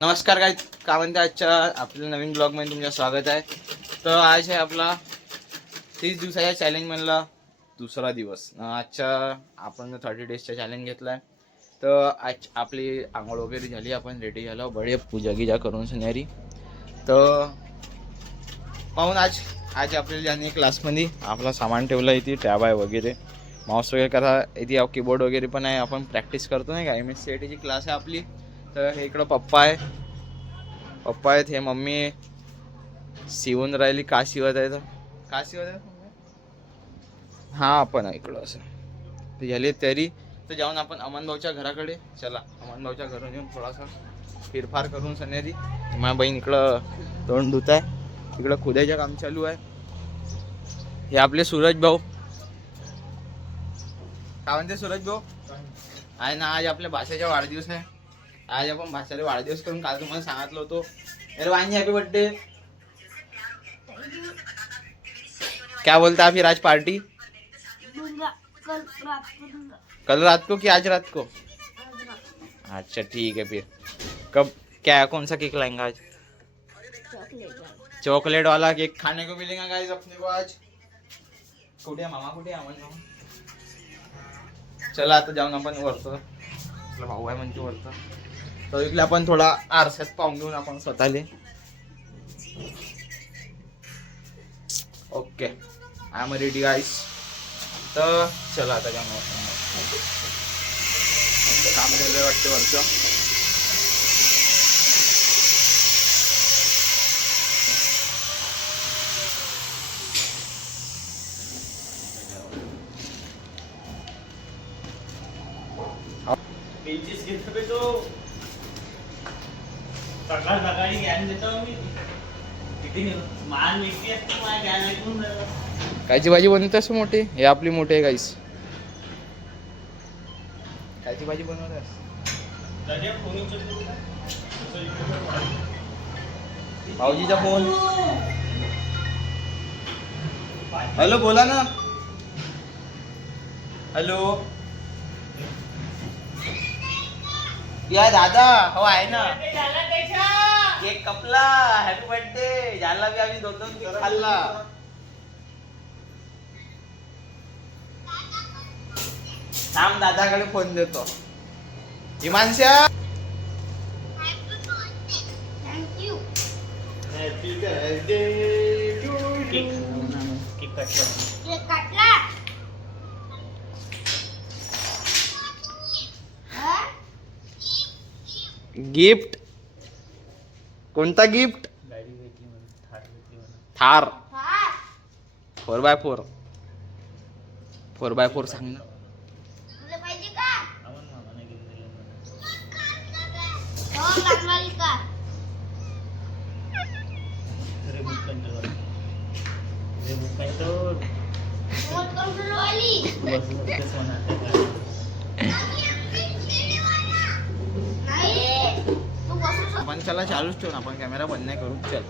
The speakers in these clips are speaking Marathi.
नमस्कार काय म्हणते आजच्या आपल्या नवीन ब्लॉगमध्ये तुमचं स्वागत आहे. तर आज आहे आपला 30 दिवसाच्या चॅलेंज मधला दुसरा दिवस. आजच्या आपण 30 डेजचा चॅलेंज घेतला आहे. तर आज आपली आंघोळ वगैरे झाली, आपण रेडी झालो, बढिया पूजा गिजा करून सन्यारी. तर पाहून आज आपल्याला ज्यांनी क्लासमध्ये आपला सामान ठेवलं आहे, ती टॅब आहे वगैरे, माऊस वगैरे करा, इथे कीबोर्ड वगैरे पण आहे. आपण प्रॅक्टिस करतो नाही का, MSCITची क्लास आहे आपली. तर हे इकडं पप्पा आहेत, हे मम्मी शिवून राहिली. का शिवत आहे हा आपण इकडं असं तर झाली तरी. तर जाऊन आपण अमन भाऊच्या घराकडे चला. अमन भाऊच्या घरून येऊन थोडासा फिरफार करून सन्यारी. माझ्या बहीण इकडं तोंड धुत आहे, इकडं खुदायचं काम चालू आहे. हे आपले सूरज भाऊ. काय म्हणते सूरज भाऊ? आहे ना, आज आपल्या भाषेचा वाढदिवस आहे. आज आपण भाषेला वाढदिवस करून काल तुम्हाला सांगितलं होतो. अरे वांजी हैप्पी बर्थडे. क्या बोलता फिर आज पार्टी? कल रात को कि आज रात को? अच्छा ठीक है. फिर कब क्या कौन सा केक लाएंगे आज? चॉकलेट वाला केक खाने को मिलेगा गाइस अपने को आज. कुठे मामा, कुठे अमन मामा? चला आता जाऊन आपण वरतो. आपला भाऊ आहे म्हणते वरतो. तर इकडे आपण थोडा आरशात पाहून घेऊन आपण स्वतःले. ओके आय एम रेडी गाईस. तर चला आता जाऊन काम झालं वाटतं वरचं. सकाळी ज्ञान देतो मी. किती मान व्यक्ती असते माझ्या ज्ञान ऐकून. कायची भाजी बनवते असं मोठी? हे आपली मोठी आहे गाईस. कायची भाजी बनवते? भाऊजीचा फोन. हॅलो बोला ना. हॅलो या दादा. हो आहे ना. केक कपला. हॅपी बर्थडे झाला. बी आम्ही 2-2 केक खाल्ला. थांब दादाकडे फोन देतो. हिमांशा थँक्यू. गिफ्ट. कोणता गिफ्ट? थार 4x4. 4x4 सांग ना. आपण चला चालूच ठेवून आपण कॅमेरा बंद नाही करू. चल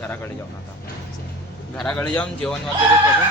घराकडे जाऊन आता घराकडे जाऊन जेवण वगैरे करू.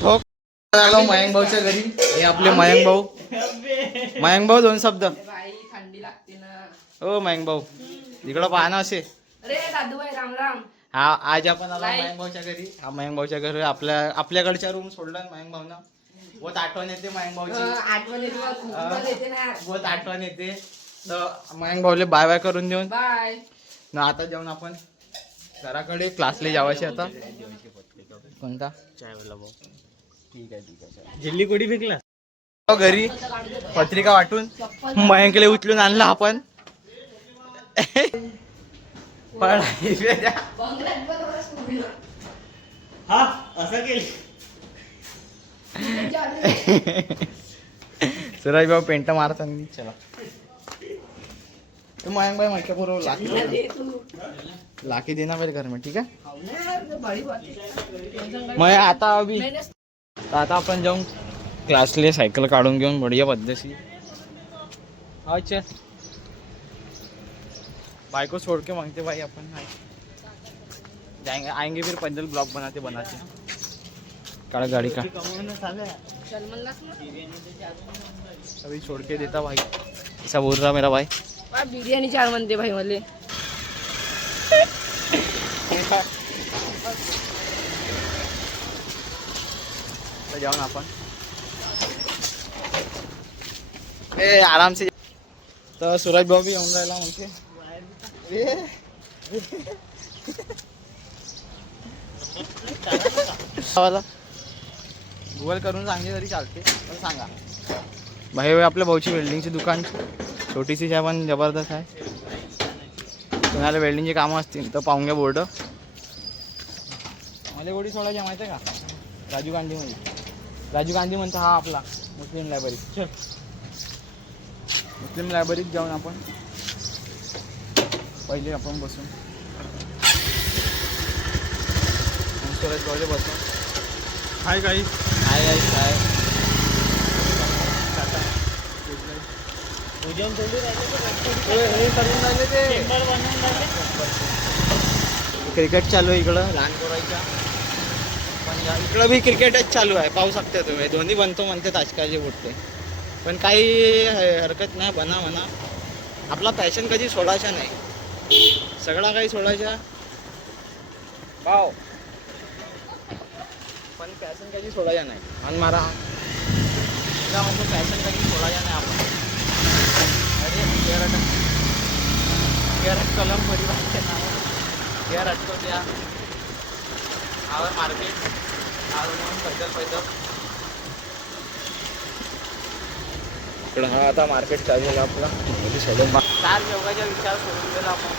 ठोक आलो मयंक भाऊच्या घरी. हे आपले मयंक भाऊ. मयंक भाऊ 2 शब्द. थंडी लागते ना. हो मयंक भाऊ इकडं पाहणं असे. अरे दादूभाई राम राम. हा आज आपण आलो मयंक भाऊच्या घरी. हा मयंक भाऊच्या घरी आपल्याकडच्या रूम सोडला मयंक भाऊनं. बहुत आठवण येते मयंक भाऊची. आठवण येते बा, खूप आठवण येते ना. बहुत आठवण येते. तर मयंक भाऊले बाय बाय करून देऊन बाय. ना आता जाऊन आपण घराकडे क्लासला जावायचे. आता कोणता चायवाला भाऊ. ठीक आहे. जिल्ली कोडी फेकला घरी पत्रिका वाटून मयंकले उचलून आणला आपण. हा असं केलं. सुराज भाऊ पेंट मारताना. चला तो मयंक भाई माहिती पूर्व लाकी देना मेरे घर में. ठीक है मैं आता अभी. आता आपण जाऊन क्लासले सायकल काढून घेऊन बढिया पद्धती. अच्छा बाइक को छोड़ के मांगते भाई अपन जाएंगे आएंगे फिर पैदल ब्लॉग बनाते काढा गाडी का कमवणं चालू आहे. चल म्हणलास ना बिर्याणीचे अजून अभी छोड़ के देता भाई ऐसा बोल रहा मेरा भाई बा, बिर्याणी 4 म्हणते भाई मले. तर जाऊन आपण ए आराम से तर सूरज भाऊ बी येऊन राहिला म्हणजे गुगल करून सांगते तरी चालते पण सांगा भाई आपल्या भाऊची वेल्डिंगची दुकान छोटीशी आहे पण जबरदस्त आहे तुम्हाला वेल्डिंगची कामं असतील तर पाहून घ्या बोर्ड मला गोडी सोडायची माहिती आहे का राजीव गांधीमध्ये राजीव गांधी म्हणतो हा आपला मुस्लिम लायब्ररी चल मुस्लिम लायब्ररीत जाऊन आपण पहिले आपण बसून सूरज भाऊले बसून हाय गाईस. हाय गाईस हाय उद्यान थोडी हे करून राहिले ते टेंडर बनवून राहिले. क्रिकेट चालू आहे इकडं लहान पोरायच्या पण इकडं बी क्रिकेटच चालू आहे पाहू शकता तुम्ही दोन्ही बनतो म्हणतात आजकालचे बोलते पण काही हरकत नाही बना म्हणा आपला पॅशन कधी सोडायचा नाही सगळा काही सोडायचा भाव पण पॅशन कधी सोडायचा नाही आणि मारा तिला म्हणतो पॅशन कधी सोडायचा नाही आपण अरे केरट कलम परिवारचे नाव केअर अटको द्या आवर मार्केट आवर म्हणून पैदल इकडं हा आता मार्केट चालू झाला आपला चार योगाचा विचार सोडून दिला आपण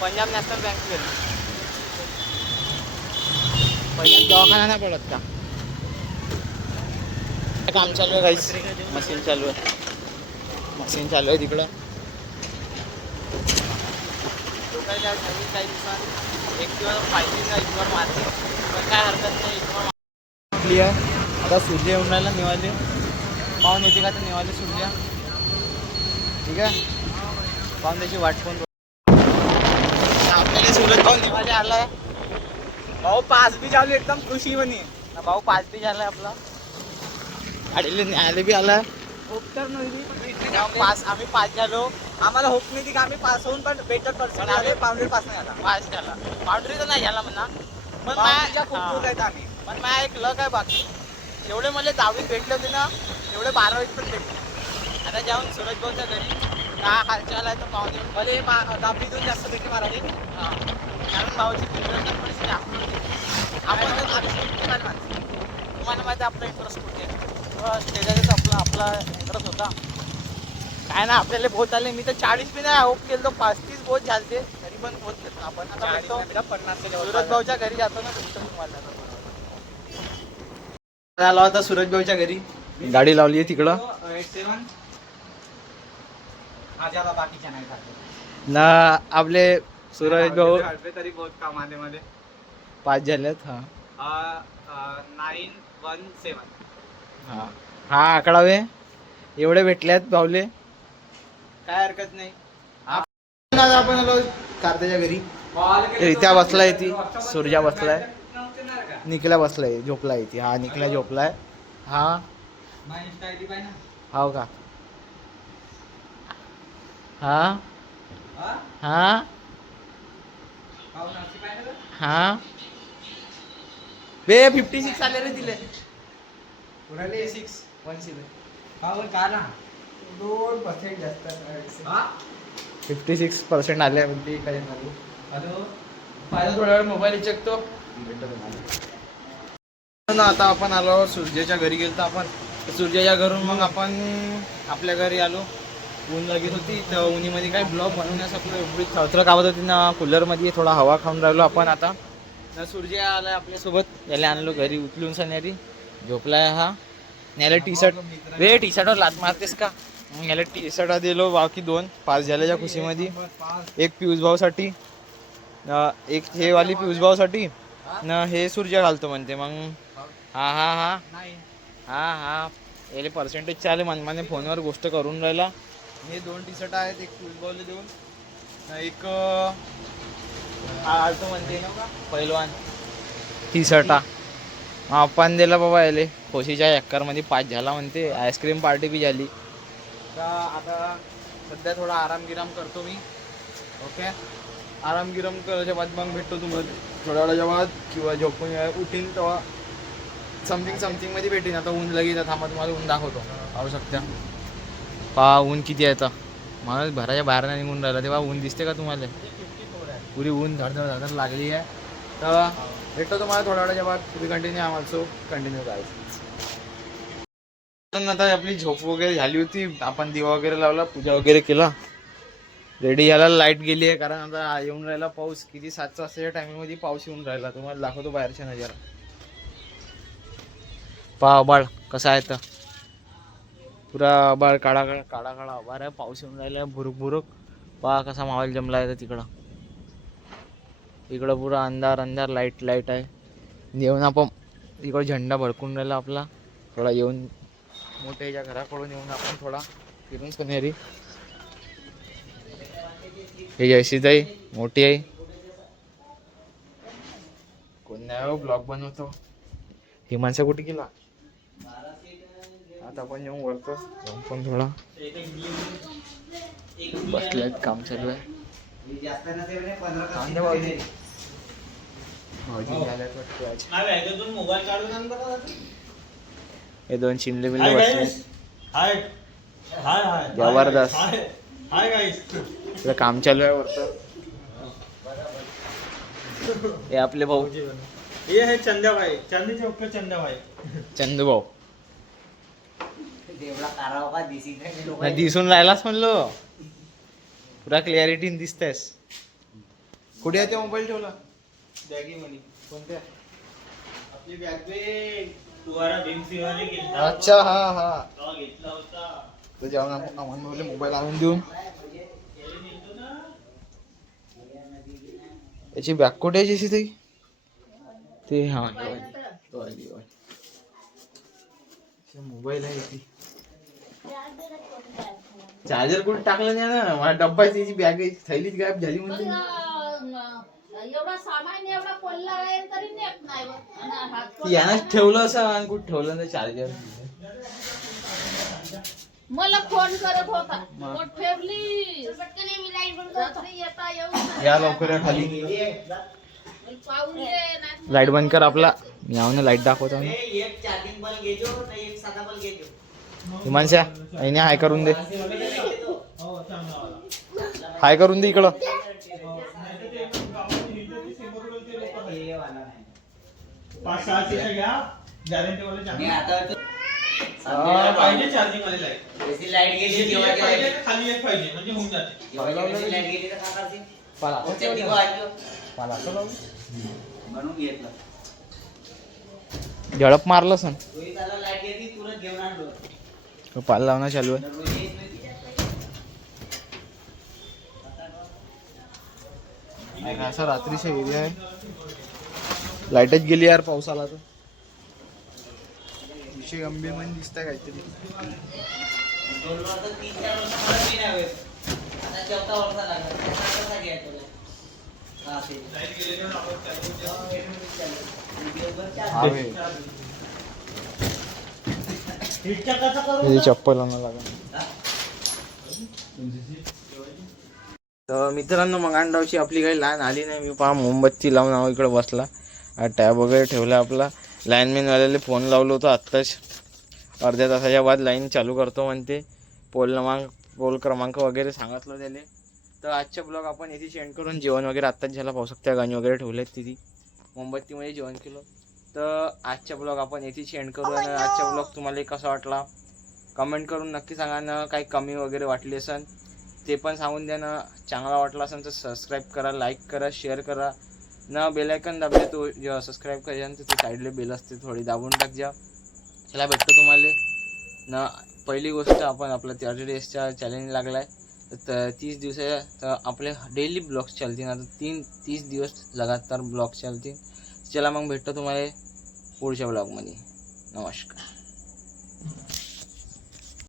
पंजाब नॅशनल बँक गेलो पंजाब दवाखाना नाही पडत का काम चालू आहे काहीच मशीन चालू आहे तिकडं लोकांच्या नवीन काही दिवसात एक दिवस पाहिजे का इथवर मारते पण काय हरकत नाही इथवर क्लिअर आता सूर्य येऊन राहिला निवाले पाहून येते का तर निवाले सूर्य ठीक आहे पाहून त्याची वाट पण आपल्याला सूरज भाऊ निवाले आलाय भाऊ 5 बी झालो एकदम खुशी म्हणे भाऊ 5 बी झालाय आपला गाडीला न्यायालय बी आलाय तर आम्ही 5 झालो आम्हाला होप नाही की आम्ही पास होऊन पण बेटर पर्सन आले बाउंड्री पास नाही झाला पास झाला बाउंड्री तर नाही झाला म्हणा पण माझ्या खूप दूर आहेत आम्ही पण माझ्या एक लक आहे बाकी जेवढे मला 10वीत भेटले होते ना तेवढे 12वीत पण भेटले आता जाऊन सूरज भाऊच्या घरी का हालचाल आहे तर पाहून येऊन भले 10वीतून जास्त भेटी मारावी हां कारण भाऊची परिस्थिती आपण तुम्हाला माहिती आपला इंटरेस्ट कुठे त्याच्यातच आपला इंटरेस्ट होता काय ना आपल्याला बोत आले मी तर 40 बी नाही होप केलं तर 35 बोत झालते तरी पण बोत घेतो आपण आता भेटतो 50 सूरज भाऊच्या घरी जातो ना भेटतो तुम्हाला आला होता सूरज भाऊच्या घरी गाडी लावली आहे तिकडं बाकीच्या नाही ना आपले सूरज भाऊ तरी बहुत काम आले मध्ये 5 झालेत हा 917 हा हा आकडा वे एवढे भेटल्यात भाऊले काय हरकत नाही आपण आलो कारत्याच्या घरी रित्या बसलाय ती सूर्या बसलाय निखिला बसलाय झोपलाय ती हा निखिला झोपलाय हा हो का हा हा हा बे 56 आले रे तिले 56% आले म्हणजे काय थोड्या वेळ मोबाईल चेकतो आता आपण आलो सूर्याच्या घरी गेलो तर आपण सूर्याच्या घरून मग आपण आपल्या घरी आलो ऊन लागत होती तर उन्हीमध्ये काय ब्लॉग बनवण्यासाठी एवढी थरथर कावत होती ना कूलरमध्ये थोडा हवा खाऊन राहिलो आपण आता ना सूर्य आलाय आपल्यासोबत याला आणलो घरी उचलून सण्यारी झोपलाय हा याला टी शर्ट वे टी शर्टवर लात मारतेस का याला टी शर्ट दिलो बाकी 2 5 झाल्याच्या खुशीमध्ये एक पियुष भाऊसाठी एक हे वाली पियुष भाऊसाठी न हे सूर्य घालतो म्हणते मग हा हा हा हा हा याले पर्सेंटेज चाले मनमाने फोनवर गोष्ट करून राहिला हे 2 टी शर्ट आहेत एक पियुष भाऊला देऊन एक आलतो म्हणते पहिलवान टी-शर्टा आपण दिला बाबा याले खोशीच्या चक्करमध्ये पाच झाला म्हणते. आईस्क्रीम पार्टी बी झाली. तर आता सध्या थोडा आराम करतो मी. ओके, आराम करायच्या बाद मग भेटतो तुम्हाला थोड्या वेळाच्या बाद, किंवा झोपून उठीन तेव्हा समथिंग मध्ये भेटेन. आता ऊन लगेच थांबा, तुम्हाला ऊन दाखवतो. पाहू शकता पहा ऊन किती आहे. आता माणूस घराच्या बाहेर नाही निघून राहिला तेव्हा ऊन दिसते का तुम्हाला? पुरी ऊन धडधड लागली आहे. तर भेटतो तुम्हाला थोड्या वेळाच्या बाद. तुम्ही कंटिन्यू करायचं. आता आपली झोप वगैरे झाली होती. आपण दिवा वगैरे लावला, पूजा वगैरे केला, रेडी झाला. लाईट गेली आहे कारण आता येऊन राहिला पाऊस. किती 7 वाजताच्या टायमिंगमध्ये पाऊस येऊन राहिला. तुम्हाला दाखवतो बाहेरच्या नजारा. पहा आबाळ कसा आहे. तर पुरा आबाळ काळा आभाळ आहे. पाऊस येऊन राहिला भुरुक. पहा कसा माहोल जमला आहे. तर इकडं पुरा अंधार लाईट आहे. येऊन आपण इकडं झेंडा भडकून राहिला आपला. थोडा येऊन मोठ्याच्या घराकडून येऊन आपण थोडा फिरून सोनेरी. हे जयसीच आहे, मोठी आहे. कोण नाही ब्लॉग बनवतो. ही माणसं कुठे गेला? आता आपण येऊन वरतो पण थोडा बसले, काम चालू आहे. हे 2 चिमले बिल्ले बसले जबरदस्त. काम चालू आहे वरतं. हे आपले भाऊ, ये है चंदाभाई, चांदी चौक पे चंदाभाई. चंदू भाऊ. दिसी दिसून राहिलास म्हणलो, पुरा क्लिअरिटी दिसतेस. कुठे आहे ते मोबाईल ठेवला? बॅगी मनी कोणत्या? आपली बॅग पे तुवारा भीम सिंहाने घेतला. अच्छा, हा घेतला होता. तर जेव्हा आपण मोबाईल आणून देऊन याची बॅग कुठे आहे? ते हा मोबाईल आहे ती. चार्जर कुठे टाकलं नाही ना. मला डब्बा त्याची बॅग थैलीच गायब झाली म्हणजे. एवढा सामान एवढा कोल्हा राहील तरी नेत नाही. यानंच ठेवलं असं आणि कुठं ठेवलं नाही चार्जर. मला फोन करत होता, बोट फेरली पटकन मी लाईट बंद करतो. येता येऊ या लवकर या खाली. पाहून घे नाही. लाईट बंद कर आपला. मी आव ना लाईट दाखवतो ना. एक चार्जिंग बल्ब घेजो ना, एक साधा बल्ब घेजो. हिमांशा आईने हाय करून दे. हाय करून दे इकडं. पाहिजे चार्जिंग वाली लाईट. लाईट गेली तेव्हा खाली एक पाहिजे म्हणजे होऊन जाते. लाईट गेली तर काय करते? म्हणून घेतलं. झडप मारलं सण. लाईट गेली तुरंत घेऊन आणलो. पाल लावणं चालू आहे. असा रात्रीचा एरिया आहे. लाईटच गेली यार पाऊस आला तर. विषय गंभीर म्हणजे दिसतंय काहीतरी. 2 वर्ष 3-4 वर्ष मला नाही हवे. आता 4था वर्ष लागला. कसा घ्यायचा? हा ते लाईट गेली ना आपण चप्पल आणा लागेल. तर मित्रांनो, मग अंडावची आपली काही लाईन आली नाही. मी पहा मोमबत्ती लावून आहो इकडे बसला. टॅब वगैरे ठेवला आपला. लाईनमॅनवाल्याला फोन लावलो होतो आत्ताच. अर्ध्या तासाच्या बाद लाईन चालू करतो म्हणते. पोल क्रमांक वगैरे सांगितलं त्याने. तर आजचा ब्लॉग आपण इथे सेंड करून जेवण वगैरे आत्ताच झाला. पाहू शकता गाणी वगैरे ठेवलेत तिथे. मोमबत्तीमध्ये जेवण केलं. तर आजचा ब्लॉग आपण इथे सेंड करू. आणि आजचा ब्लॉग तुम्हाला कसा वाटला कमेंट करून नक्की सांगा ना. काही कमी वगैरे वाटली असेल ते पण सांगून द्या ना. चांगला वाटला असेल तर सबस्क्राईब करा, लाईक करा, शेअर करा ना. बेलायकन दाबले तो जेव्हा सबस्क्राईब करायच्या तर ते साईडला बेल असते थोडी दाबून टाक जा. चला भेटतो तुम्हाला ना. पहिली गोष्ट आपण आपला 30 डेजचा चॅलेंज लागला आहे. तर 30 दिवसाच्या तर आपले डेली ब्लॉग्स चालतील. आता 30 दिवस लगातार ब्लॉग चालतील. चला मग भेटतो तुम्हाला पुढच्या ब्लॉगमध्ये. नमस्कार.